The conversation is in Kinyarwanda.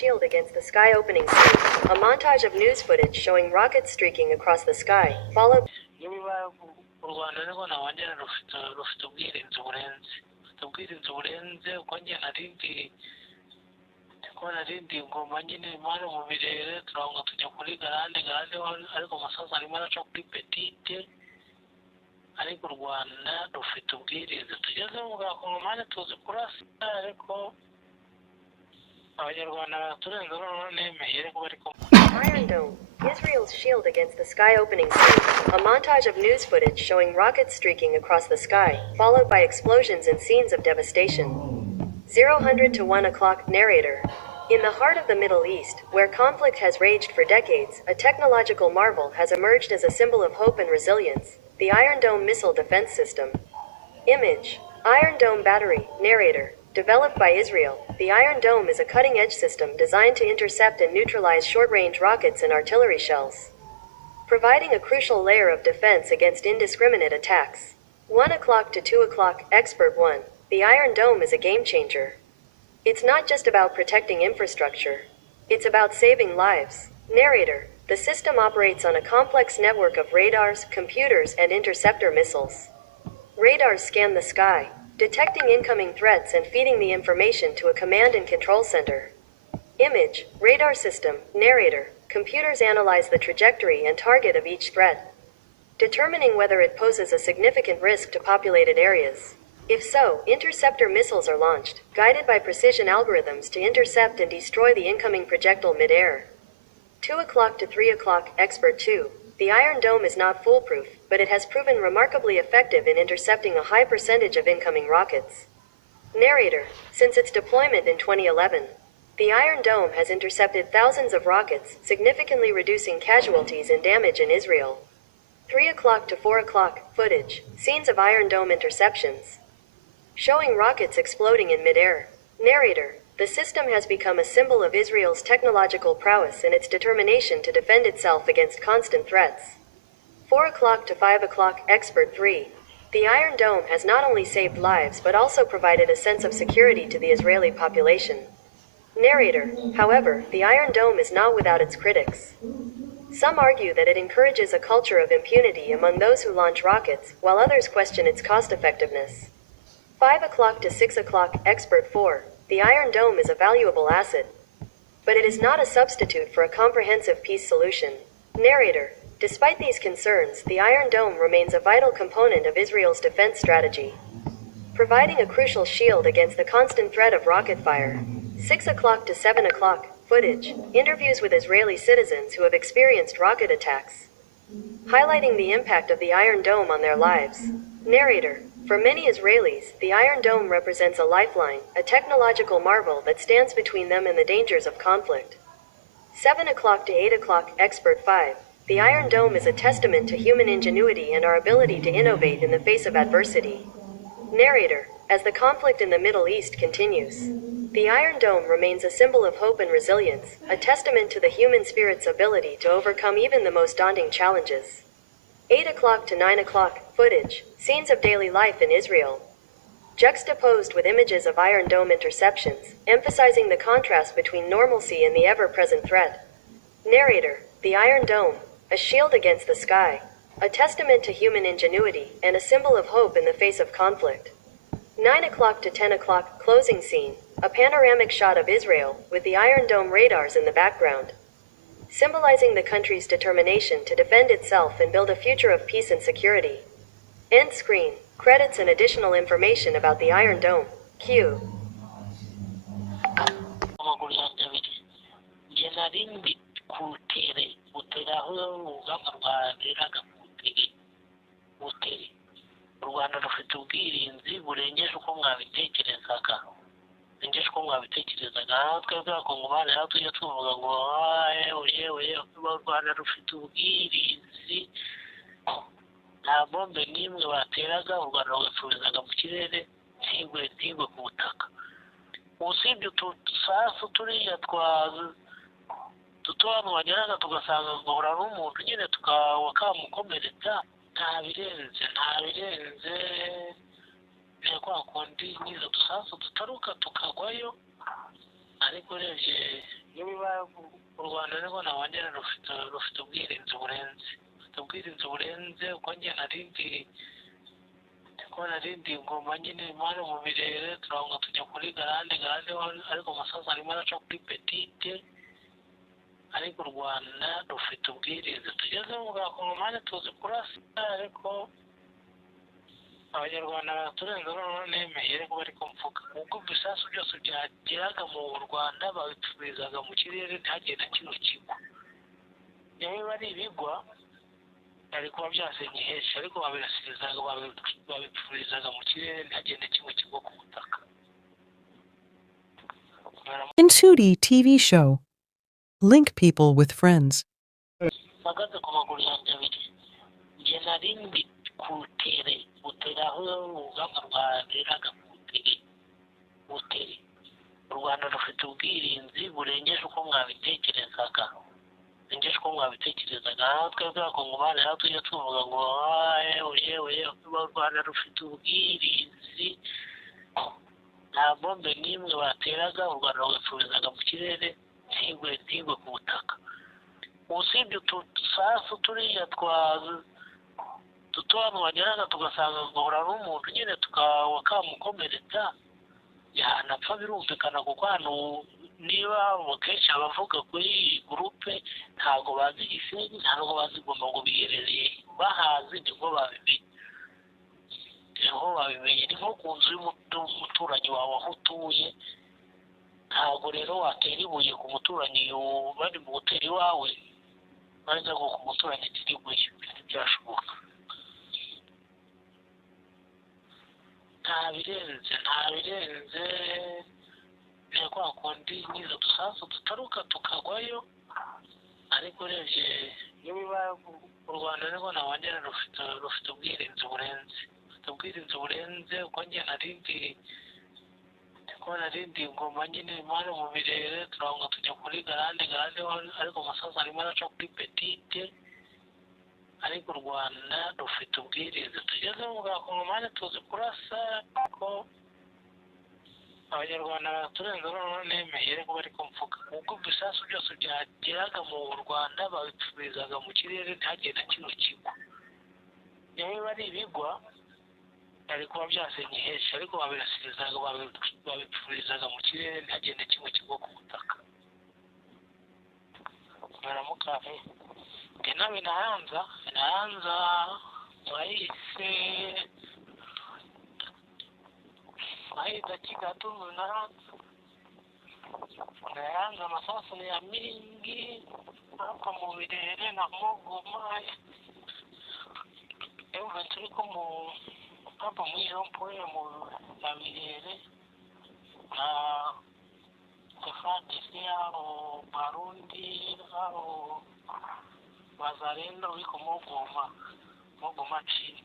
shield against the sky opening scene. A montage of news footage showing rockets streaking across the sky, followed. ariko u Rwanda rufite ubwirinzi tugeze mu gakomane tuzi kurasa ariko abanyarwanda baturenze nemeye ariko bari Iron Dome, Israel's shield against the sky opening scene. A montage of news footage showing rockets streaking across the sky, followed by explosions and scenes of devastation. 0 to 1 o'clock. Narrator. In the heart of the Middle East, where conflict has raged for decades, a technological marvel has emerged as a symbol of hope and resilience. The Iron Dome missile defense system. Image. Iron Dome battery. Narrator. Developed by Israel, the Iron Dome is a cutting-edge system designed to intercept and neutralize short-range rockets and artillery shells, providing a crucial layer of defense against indiscriminate attacks. 1 o'clock to 2 o'clock. Expert 1. The Iron Dome is a game-changer. It's not just about protecting infrastructure. It's about saving lives. Narrator. The system operates on a complex network of radars, computers, and interceptor missiles. Radars scan the sky, detecting incoming threats and feeding the information to a command and control center. Image. Radar system. Narrator. Computers analyze the trajectory and target of each threat, determining whether it poses a significant risk to populated areas. If so, interceptor missiles are launched, guided by precision algorithms to intercept and destroy the incoming projectile mid-air. 2 o'clock to 3 o'clock. Expert 2. The Iron Dome is not foolproof, but it has proven remarkably effective in intercepting a high percentage of incoming rockets. Narrator. Since its deployment in 2011, the Iron Dome has intercepted thousands of rockets, significantly reducing casualties and damage in Israel. 3 o'clock to 4 o'clock. Footage. Scenes of Iron Dome interceptions, showing rockets exploding in midair. Narrator. The system has become a symbol of Israel's technological prowess and its determination to defend itself against constant threats. 4 o'clock to 5 o'clock. Expert 3. The Iron Dome has not only saved lives but also provided a sense of security to the Israeli population. Narrator. However, the Iron Dome is not without its critics. Some argue that it encourages a culture of impunity among those who launch rockets, while others question its cost-effectiveness. 5 o'clock to 6 o'clock. Expert 4. The Iron Dome is a valuable asset, but it is not a substitute for a comprehensive peace solution. Narrator. Despite these concerns, the Iron Dome remains a vital component of Israel's defense strategy, providing a crucial shield against the constant threat of rocket fire. 6 o'clock to 7 o'clock. Footage. Interviews with Israeli citizens who have experienced rocket attacks, highlighting the impact of the Iron Dome on their lives. Narrator. For many Israelis, the Iron Dome represents a lifeline, a technological marvel that stands between them and the dangers of conflict. 7 o'clock to 8 o'clock. Expert 5. The Iron Dome is a testament to human ingenuity and our ability to innovate in the face of adversity. Narrator. As the conflict in the Middle East continues, the Iron Dome remains a symbol of hope and resilience, a testament to the human spirit's ability to overcome even the most daunting challenges. 8 o'clock to 9 o'clock. Footage. Scenes of daily life in Israel, juxtaposed with images of Iron Dome interceptions, emphasizing the contrast between normalcy and the ever-present threat. Narrator. The Iron Dome, a shield against the sky, a testament to human ingenuity, and a symbol of hope in the face of conflict. 9 o'clock to 10 o'clock. Closing scene. A panoramic shot of Israel, with the Iron Dome radars in the background, symbolizing the country's determination to defend itself and build a future of peace and security. End screen. Credits and additional information about the Iron Dome. Q. u Rwanda rufite ubwirinzi burengeje uko mwabitekerezaga. Twebwe abakongomani rero tujya tuvuga ngo u Rwanda rufite ubwirinzi, nta bombe n'imwe bateraga, u Rwanda rugasubizaga mu kirere ntigwe ku butaka. Usibye utusasu turiya duto hano wageraga tugasanga guhura n'umuntu nyine wakamukomeretsa, nta birenze ni kwa kundi n'izo dusasu dutaruka tukagwayo, ariko urebye iyo biba u Rwanda niko nabongera rufite ubwirinzi burenze uko njye narindi ngoma nyine impano mu birere turabona tujya kuri garande ariko amasasu arimo araca kuri petite ariko u Rwanda rufite ubwirinzi tugeze mu Gakongomani tuzi kurasa ariko abanyarwanda baraturenza noneho nemeye ariko bari kumvuga ubwo ibisasu byose byageraga mu Rwanda babipfurizaga mu kirere ntihagire na kino kigwa iyo biba ari ibigwa ariko kuba byasenye henshi ariko babirasirizaga babipfurizaga mu kirere ntihagire na kimwe kigwa ku butaka. Intudi TV show. Link people with friends. Mpagaze ku maguru yanjye abiri njye narindi kutere aho urugamba rwaberaga butere u Rwanda rufite ubwirinzi burengeje uko mwabitekerezaga aho twebwe Abakongomani aho tujya tuvuga ngo yewe u Rwanda rufite ubwirinzi nta bombe n'imwe bateraga u Rwanda rugapfurizaga mu kirere ntigwe ku butaka usibye utusasu turiya duto hano wageraga tugasanga ngahura n'umuntu nyine wakamukomeretsa yanapfa birumvikana kuko hano niba kenshi abavuga kuri gurupe ntabwo bazi Gisenyi ntabwo bazi Goma ngo biherereye bahazi nibwo babimenye ni nko ku nzu y'umuturanyi wawe aho utuye ntabwo rero watera ibuye ku muturanyi bari mu hoteli iwawe baza ngo ku muturanyi atera ibuye byashoboka nta birenze ni kwa kundi n'izo dusasu dutaruka tukagwayo ariko urebye iyo biba u Rwanda niko nabongera rufite ubwirinzi burenze uko njye narindi ngoma nyine impano mu birere turabona tujya kuri garande ariko amasasu arimo araca kuri petite ariko u Rwanda rufite ubwirinzi tugeze mu Gakongomani tuzi kurasa ko abanyarwanda baraturenza noneho nemeye ariko bari kumvuga ubwo ibisasu byose byageraga mu Rwanda babipfurizaga mu kirere ntihagire na kino kigwa iyo biba ari ibigwa ariko kuba byasenye henshi ariko babirasirizaga babipfurizaga mu kirere ntihagire na kimwe kigwa ku butaka baramukahe tena inaanza hii dakika tu naanza masasu ni ya mingi hapa mu birere na Goma ewe turiko hapa mu rompoye mu birere na FARDC au Barundi au wazalendo wiko mu Goma chini